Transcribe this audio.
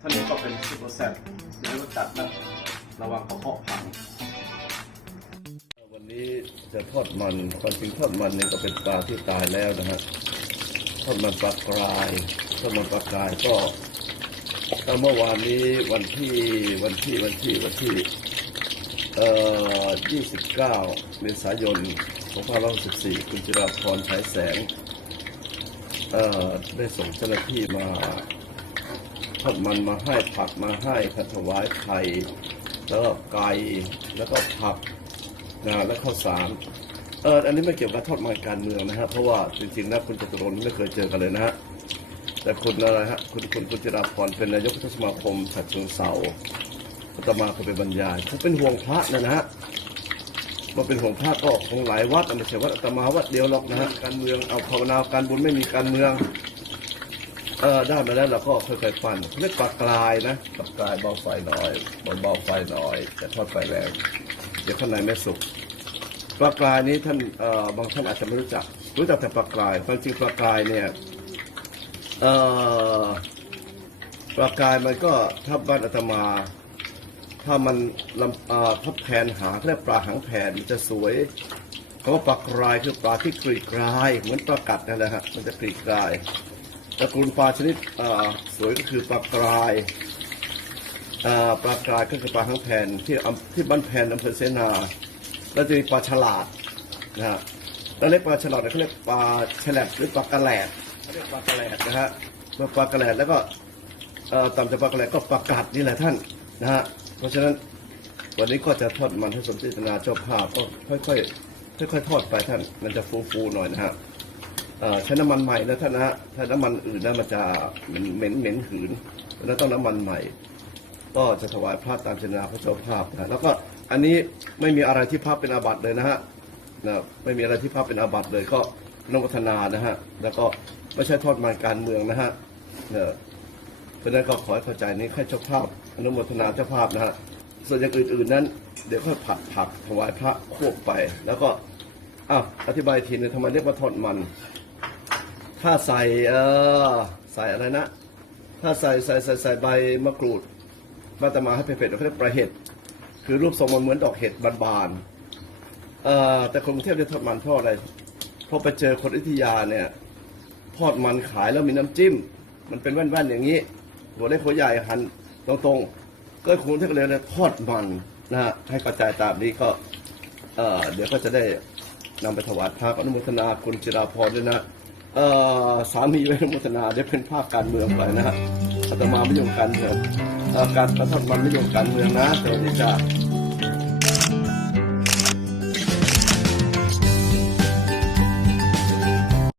ท่านนี้ก็เป็นซุปเปอร์แซ่บเดี๋ยวเราตัดนะระวังกระเพาะพังวันนี้จะทอดมันความจริงทอดมันเนี่ยก็เป็นปลาที่ตายแล้วนะฮะทอดมันปลากรายทอดมันปลากรายก็ก็เมื่อวานนี้วันที่วันที่วันที่วันที่เอ่อ29 เมษายน2564คุณจิราพรฉายแสงเอ่อได้ส่งเจ้าหน้าที่มา ทอดมันมาให้ผักมาให้ถวายไข่แล้วก็ไก่แล้วก็ผักนะและข้าวสารเอออันนี้ไม่เกี่ยวกับทอดมันการเมืองนะฮะเพราะว่าจริงๆนะคุณจตุรนไม่เคยเจอกันเลยนะฮะแต่คุณอะไรฮะคุณคุณคุณจิราพรเป็นนายกพุทธสมาคมฉัดเชิงเสาอาตมาเคยไปบรรยายเขาเป็นห่วงพระนะนะฮะมาเป็นห่วงพระก็คงหลายวัดไม่ใช่วัดอาตมาวัดเดียวหรอกนะฮะการเมืองเอาภาวนาการบุญไม่มีการเมือง เออได้มาแล้วเราก็ค่อยๆปั้นเรียกปลากรายนะปลากรายเบาไฟหน่อยเบาไฟหน่อยแต่ทอดไฟแรงเดี๋ยวข้างในไม่สุกปลากรายนี้ท่านเอ่อบางท่านอาจจะไม่รู้จัก รู้จักแต่ปลากรายความจริงปลากรายเนี่ยเอ่อปลากรายมันก็ถ้าบ้านอาตมา ถ้ามันลำอ่อถ้าแผ่นหางเรียกปลาหางแผ่นมันจะสวยคำว่าปลากรายคือปลาที่กรีกรายเหมือนปลากัดนั่นแหละฮะมันจะกรีกราย ตระกูลปลาชนิดสวยก็คือปลากรายปลากรายก็คือปลาทั้งแผ่นที่ที่บ้านแผ่นอำเภอเสนา แล้วจะมีปลาฉลาดนะฮะแล้วเรียกปลาฉลาดเขาเรียกปลาฉลาดหรือปลากระแหลดเขาเรียกปลากระแหลดนะฮะเมื่อปลากระแหลดแล้วก็ต่ำจากปลากระแหลดก็ปลากัดนี่แหละท่านนะฮะเพราะฉะนั้นวันนี้ก็จะทอดมันให้สมจิตนาเจ้าภาพก็ค่อยๆค่อยๆทอดไปท่าน มันจะฟูๆหน่อยนะฮะเอ่อ ใช้น้ำมันใหม่นะท่านนะถ้าน้ำมันอื่นนะมันจะเหม็นเหม็นเหม็นหืนแล้วต้องน้ำมันใหม่ ก็จะถวายพระตามเจตนาพระเจ้าภาพนะแล้วก็อันนี้ไม่มีอะไรที่พระเป็นอาบัติเลยนะฮะนะไม่มีอะไรที่พระเป็นอาบัติเลยก็อนงพัฒนานะฮะแล้วก็ไม่ใช่ทอดมันการเมืองนะฮะเนี่ยเพราะนั้นก็ขอให้เข้าใจนี้ให้เจ้าภาพอนุโมทนาเจ้าภาพนะฮะส่วนอย่างอื่นๆนั้น เดี๋ยวค่อยผัดผักถวายพระควบไป แล้วก็อ้าวอธิบายทีนึงทำไมเรียกว่าทอดมัน ถ้าใส่เออใส่อะไรนะ ถ้าใส่ใส่ใส่ใส่ใบมะกรูดมาตมาให้เผ็ดๆเขาเรียกปลาเห็ดคือรูปทรงมันเหมือนดอกเห็ดบานๆเอ่อแต่คนกรุงเทพเรียกทอดมันเพราะอะไรพราะไปเจอคนอยุธยาเนี่ยทอดมันขายแล้วมีน้ำจิ้ม มันเป็นแว่นๆอย่างนี้ หัวเล็กหัวใหญ่หันตรงๆ ก็คงเทพเลยกทอดมันนะฮะให้กระจายตามนี้ก็เอ่อเดี๋ยวก็จะได้นำไปถวายพระอนุโมทนาคุณจิราพรด้วยนะ สามีไว้อนุโมทนาได้เป็นภาคการเมืองไปนะฮะอาตมาไม่ยงการเมืองเอ่อการประทับมันไม่ยงการเมืองนะสวัสดีจ้า